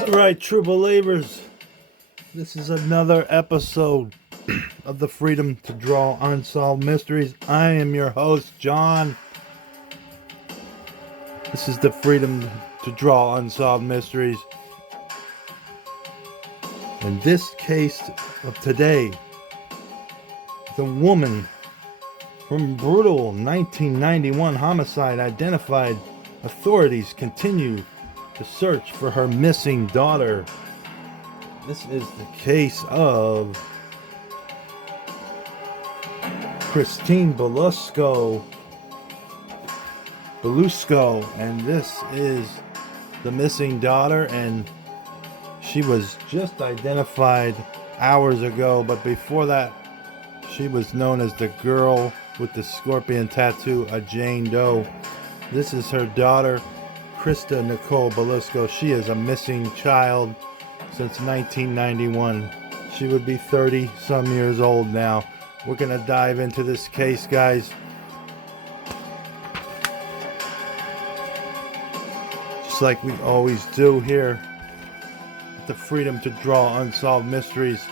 All right, true believers, this is another episode of the Freedom to Draw Unsolved Mysteries. I am your host, John. This is the Freedom to Draw Unsolved Mysteries. In this case of today, the woman from brutal 1991 homicide identified. Authorities continue to search for her missing daughter. This is the case of Christine Belusko, and this is the missing daughter, and she was just identified hours ago, but before that, she was known as the girl with the scorpion tattoo, a Jane Doe. This is her daughter, Christa Nicole Belusko. She is a missing child since 1991. She would be 30 some years old now. We're going to dive into this case, guys. Just like we always do here at the Freedom to Draw Unsolved Mysteries.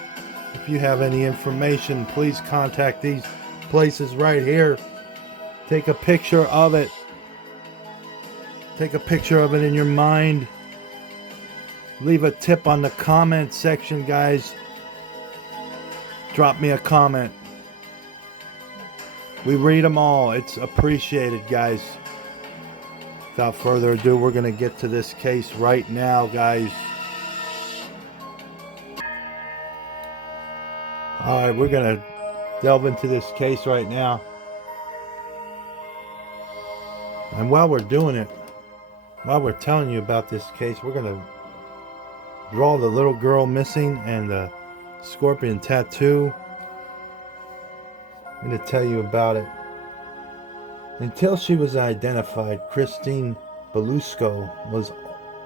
If you have any information, please contact these places right here. Take a picture of it. Take a picture of it in your mind. Leave a tip on the comment section, guys. Drop me a comment. We read them all. It's appreciated, guys. Without further ado, we're going to get to this case right now, guys. Alright, we're going to delve into this case right now. And while we're doing it, while we're telling you about this case, we're going to draw the little girl missing and the scorpion tattoo. I'm going to tell you about it. Until she was identified, Christine Belusko was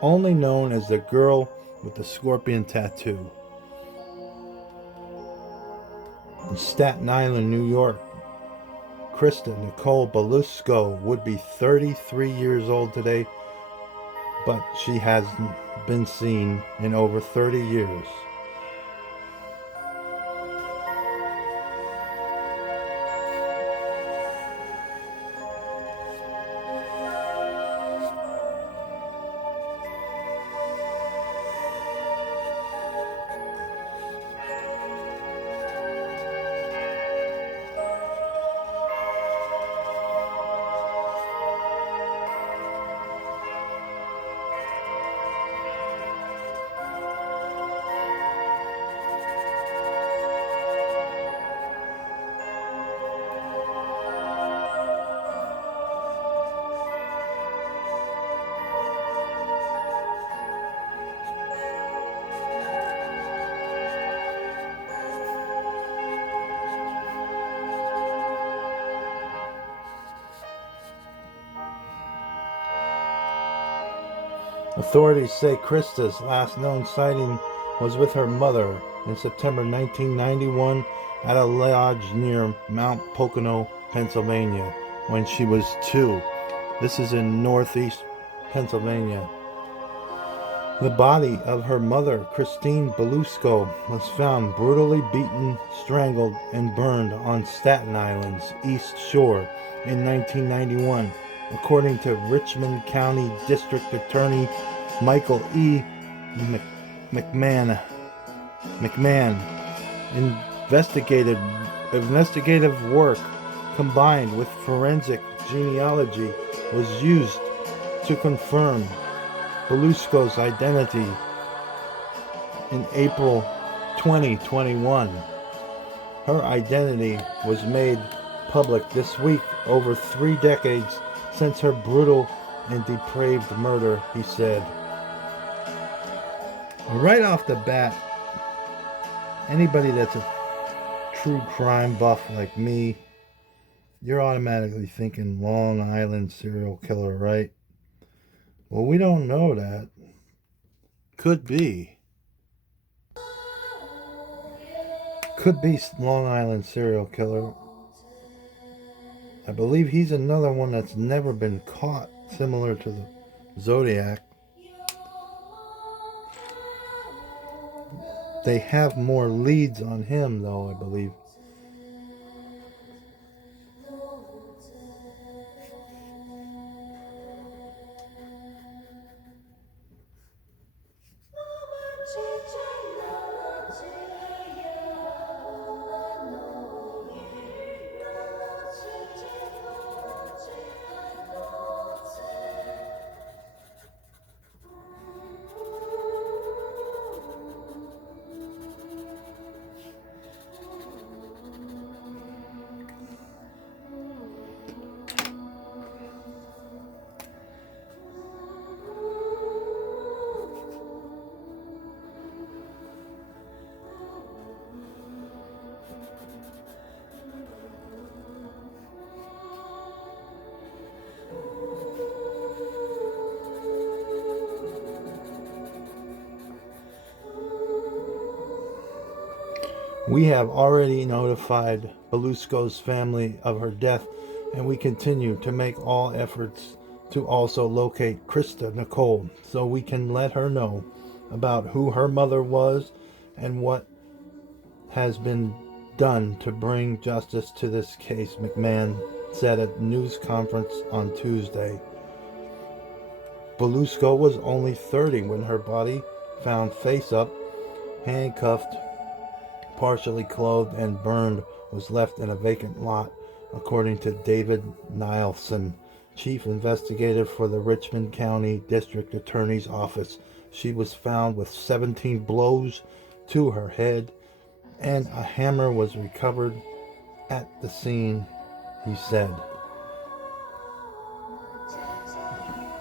only known as the girl with the scorpion tattoo. In Staten Island, New York, Christa Nicole Belusko would be 33 years old today, but she hasn't been seen in over 30 years. Authorities say Christa's last known sighting was with her mother in September 1991 at a lodge near Mount Pocono, Pennsylvania, when she was 2. This is in northeast Pennsylvania. The body of her mother, Christine Belusko, was found brutally beaten, strangled, and burned on Staten Island's East Shore in 1991, according to Richmond County District Attorney Michael E. McMahon. Investigative work combined with forensic genealogy was used to confirm Belusko's identity in April 2021. Her identity was made public this week, over 3 decades since her brutal and depraved murder, he said. Right off the bat, anybody that's a true crime buff like me, you're automatically thinking Long Island serial killer, right? Well, we don't know that. Could be. Could be Long Island serial killer. I believe he's another one that's never been caught, similar to the Zodiac. They have more leads on him, though, I believe. We have already notified Belusko's family of her death, and we continue to make all efforts to also locate Christa Nicole so we can let her know about who her mother was and what has been done to bring justice to this case, McMahon said at a news conference on Tuesday. Belusko was only 30 when her body, found face up, handcuffed, partially clothed and burned, was left in a vacant lot, according to David Nielsen, chief investigator for the Richmond County District Attorney's Office. She was found with 17 blows to her head, and a hammer was recovered at the scene, he said.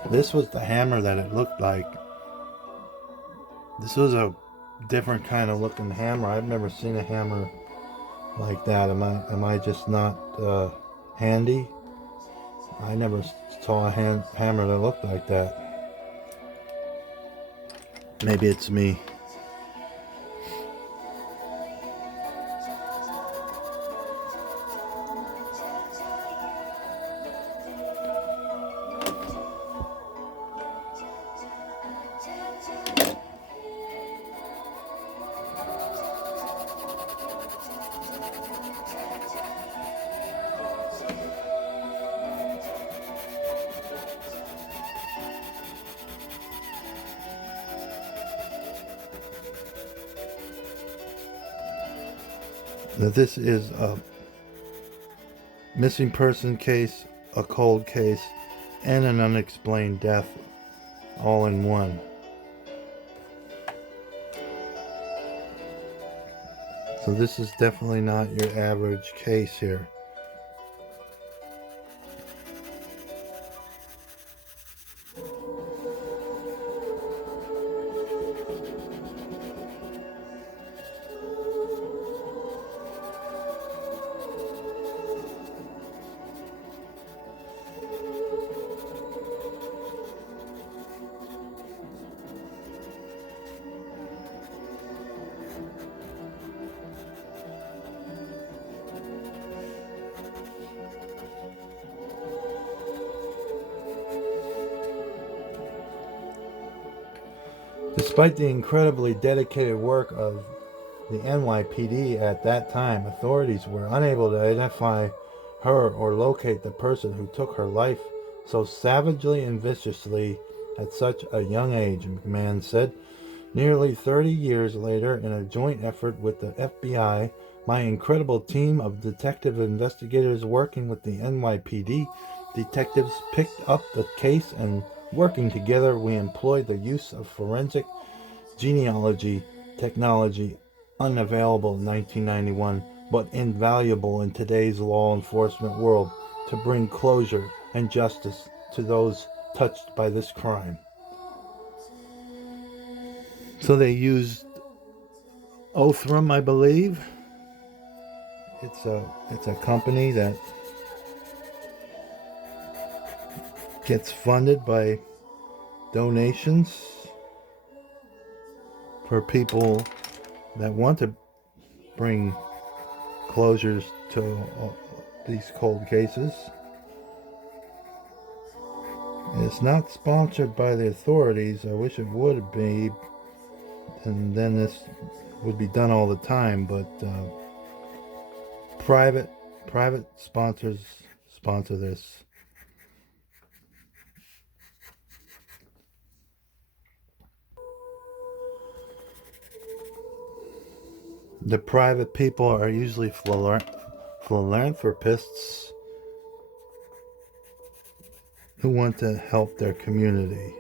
This was the hammer that it looked like. This was a different kind of looking hammer. I've never seen a hammer like that. Am I just not handy? I never saw a hammer that looked like that. Maybe it's me. Now, this is a missing person case, a cold case, and an unexplained death all in one. So this is definitely not your average case here. Despite the incredibly dedicated work of the NYPD at that time, authorities were unable to identify her or locate the person who took her life so savagely and viciously at such a young age, McMahon said. Nearly 30 years later, in a joint effort with the FBI, my incredible team of detective investigators working with the NYPD, detectives picked up the case, and working together, we employed the use of forensic genealogy technology, unavailable in 1991, but invaluable in today's law enforcement world, to bring closure and justice to those touched by this crime. So they used Othram, I believe. It's a company that gets funded by donations for people that want to bring closures to these cold cases. It's not sponsored by the authorities. I wish it would be, and then this would be done all the time, but private sponsors sponsor this. The private people are usually philanthropists who want to help their community.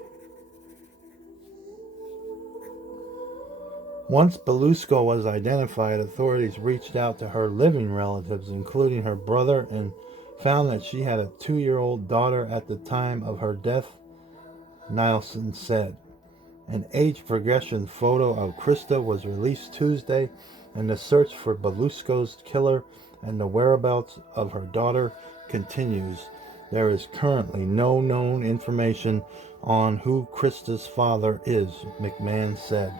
Once Belusko was identified, authorities reached out to her living relatives, including her brother, and found that she had a 2-year-old daughter at the time of her death, Nielsen said. An age progression photo of Christa was released Tuesday, and the search for Belusko's killer and the whereabouts of her daughter continues. There is currently no known information on who Christa's father is, McMahon said.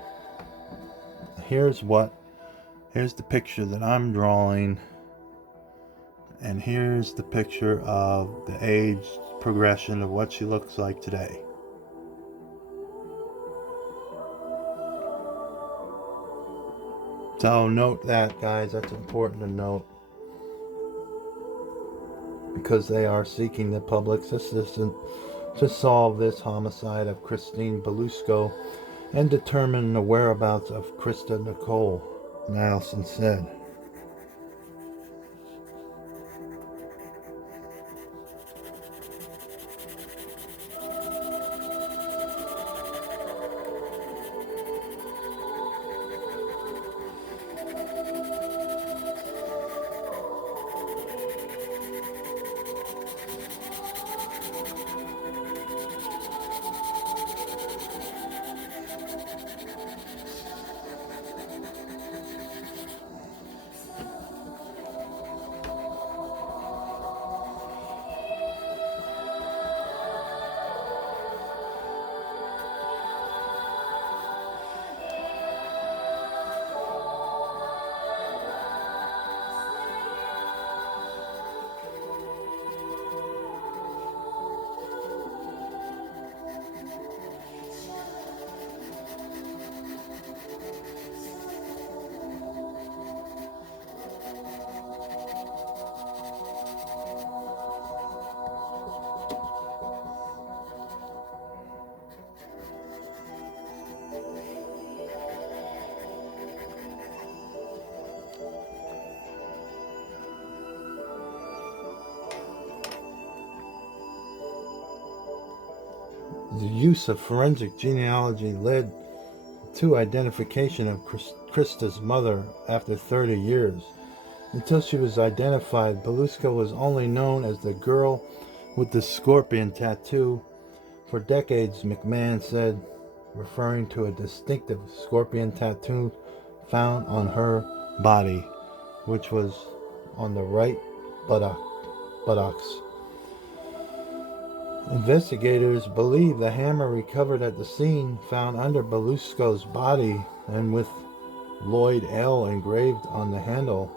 Here's the picture that I'm drawing, and here's the picture of the age progression of what she looks like today. So note that, guys. That's important to note, because they are seeking the public's assistance to solve this homicide of Christine Belusko and determine the whereabouts of Christa Nicole, Nielsen said. The use of forensic genealogy led to identification of Christa's mother after 30 years. Until she was identified, Belusko was only known as the girl with the scorpion tattoo. For decades, McMahon said, referring to a distinctive scorpion tattoo found on her body, which was on the right buttocks. Investigators believe the hammer recovered at the scene, found under Belusko's body and with Lloyd L. engraved on the handle,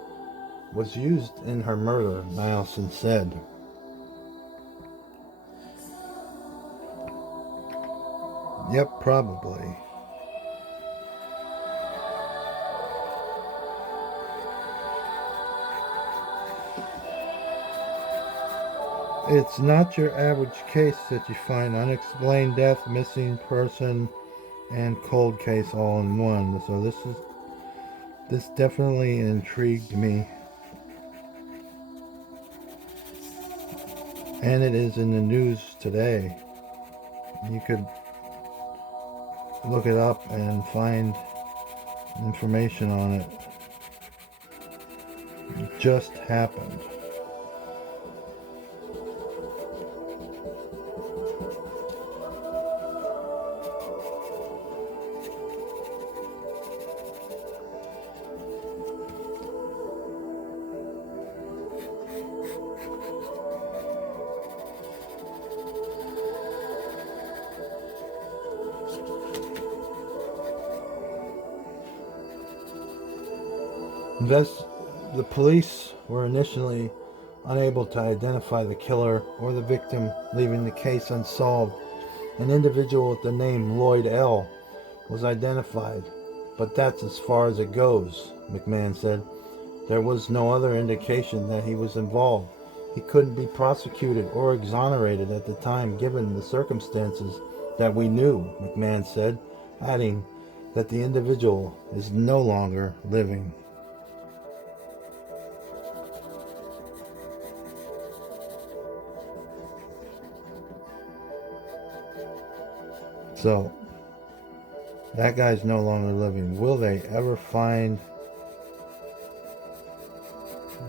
was used in her murder, Nielsen said. Yep, probably. It's not your average case that you find unexplained death, missing person, and cold case all in one. So this definitely intrigued me. And it is in the news today. You could look it up and find information on it. It just happened. The police were initially unable to identify the killer or the victim, leaving the case unsolved. An individual with the name Lloyd L. was identified. but that's as far as it goes, McMahon said. There was no other indication that he was involved. He couldn't be prosecuted or exonerated at the time given the circumstances that we knew, McMahon said, adding that the individual is no longer living. So, that guy's no longer living. Will they ever find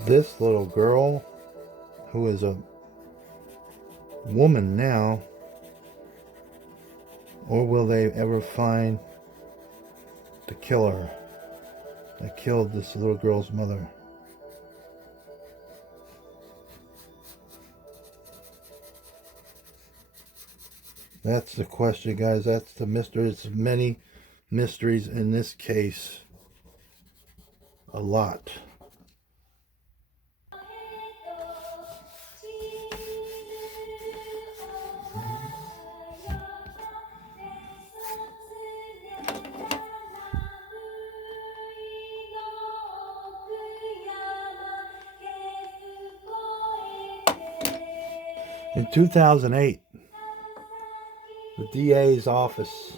this little girl, who is a woman now, or will they ever find the killer that killed this little girl's mother? That's the question, guys. That's the mystery. It's many mysteries in this case. A lot. In 2008, the DA's office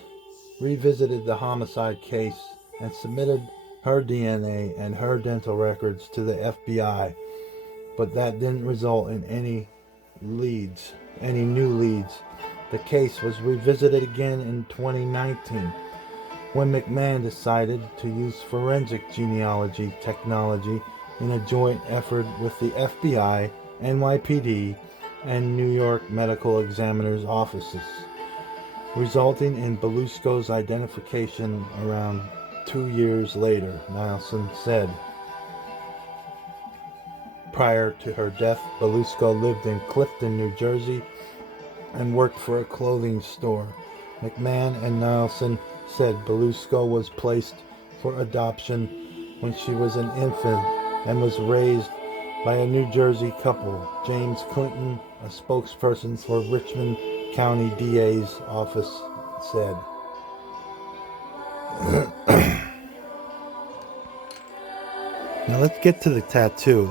revisited the homicide case and submitted her DNA and her dental records to the FBI, but that didn't result in any new leads. The case was revisited again in 2019 when McMahon decided to use forensic genealogy technology in a joint effort with the FBI, NYPD, and New York medical examiner's offices, resulting in Belusko's identification around 2 years later, Nielsen said. Prior to her death, Belusko lived in Clifton, New Jersey, and worked for a clothing store. McMahon and Nielsen said Belusko was placed for adoption when she was an infant and was raised by a New Jersey couple. James Clinton, a spokesperson for Richmond County DA's office, said. Now let's get to the tattoo.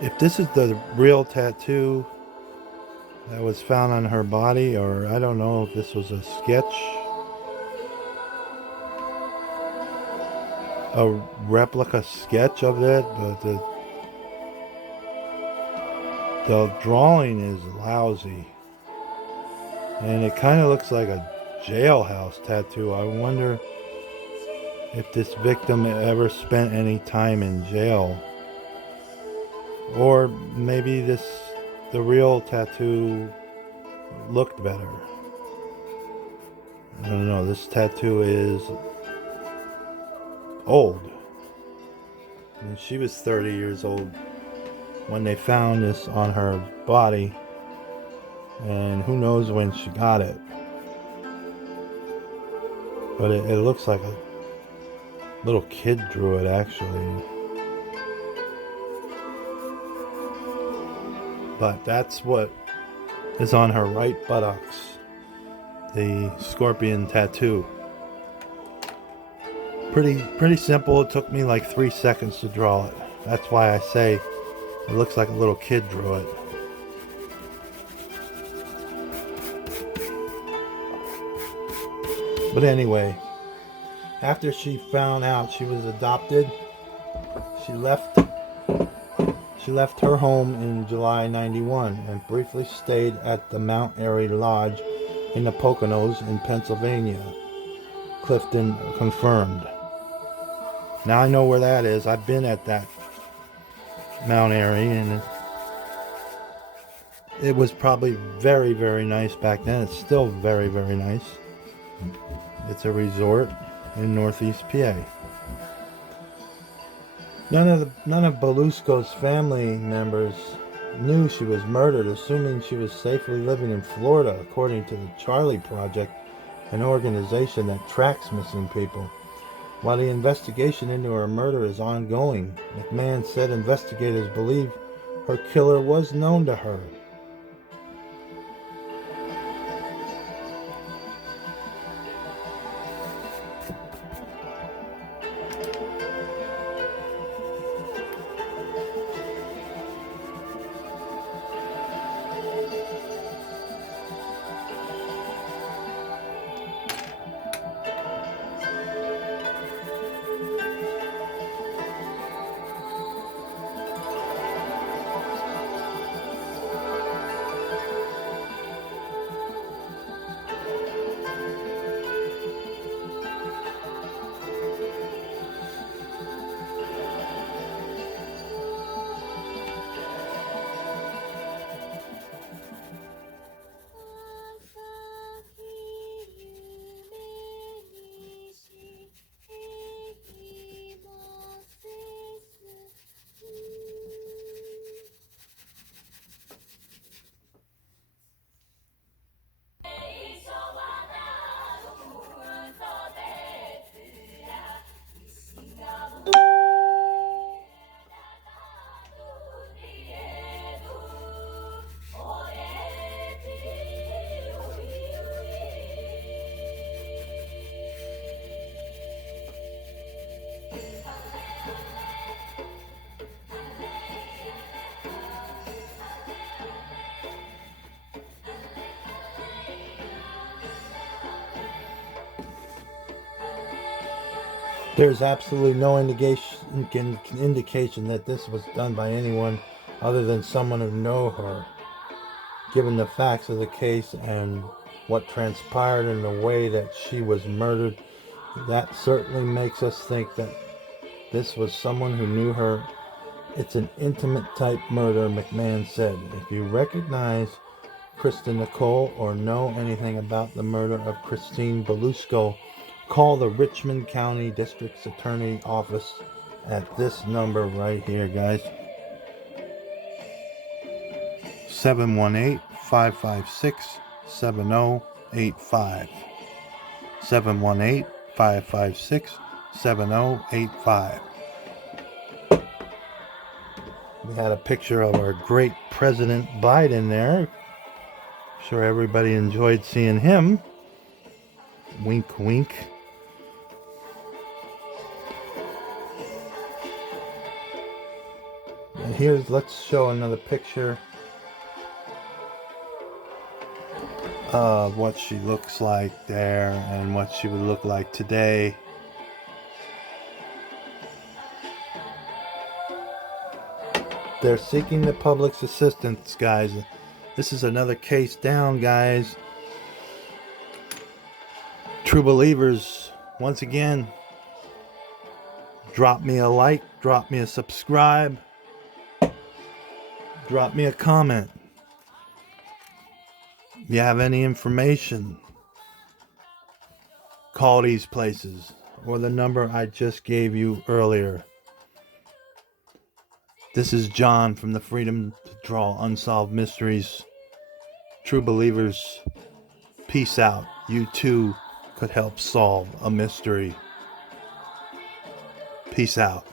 If this is the real tattoo that was found on her body, or I don't know if this was a sketch, a replica sketch of it, but the drawing is lousy, and it kind of looks like a jailhouse tattoo. I wonder if this victim ever spent any time in jail, or maybe the real tattoo looked better. I don't know. This tattoo is old. And she was 30 years old when they found this on her body, and who knows when she got it. But it looks like a little kid drew it, actually. But that's what is on her right buttocks, the scorpion tattoo. Pretty simple. It took me like 3 seconds to draw it. That's why I say it looks like a little kid drew it. But anyway, after she found out she was adopted, she left her home in July 91 and briefly stayed at the Mount Airy Lodge in the Poconos in Pennsylvania. Clifton confirmed. Now I know where that is. I've been at that Mount Airy, and it was probably very, very nice back then. It's still very, very nice. It's a resort in Northeast PA. None of Belusko's family members knew she was murdered, assuming she was safely living in Florida, according to the Charlie Project, an organization that tracks missing people. While the investigation into her murder is ongoing, McMahon said investigators believe her killer was known to her. There's absolutely no indication that this was done by anyone other than someone who know her. Given the facts of the case and what transpired in the way that she was murdered, that certainly makes us think that this was someone who knew her. It's an intimate type murder, McMahon said. If you recognize Christa Nicole or know anything about the murder of Christine Belusko, call the Richmond County District's Attorney Office at this number right here, guys. 718-556-7085. 718-556-7085. We had a picture of our great President Biden there. Sure everybody enjoyed seeing him. Wink, wink. And let's show another picture of what she looks like there and what she would look like today. They're seeking the public's assistance, guys. This is another case down, guys. True believers, once again, drop me a like, drop me a subscribe, drop me a comment. If you have any information, call these places or the number I just gave you earlier. This is John from the Freedom to Draw Unsolved Mysteries. True believers, peace out. You too could help solve a mystery. Peace out.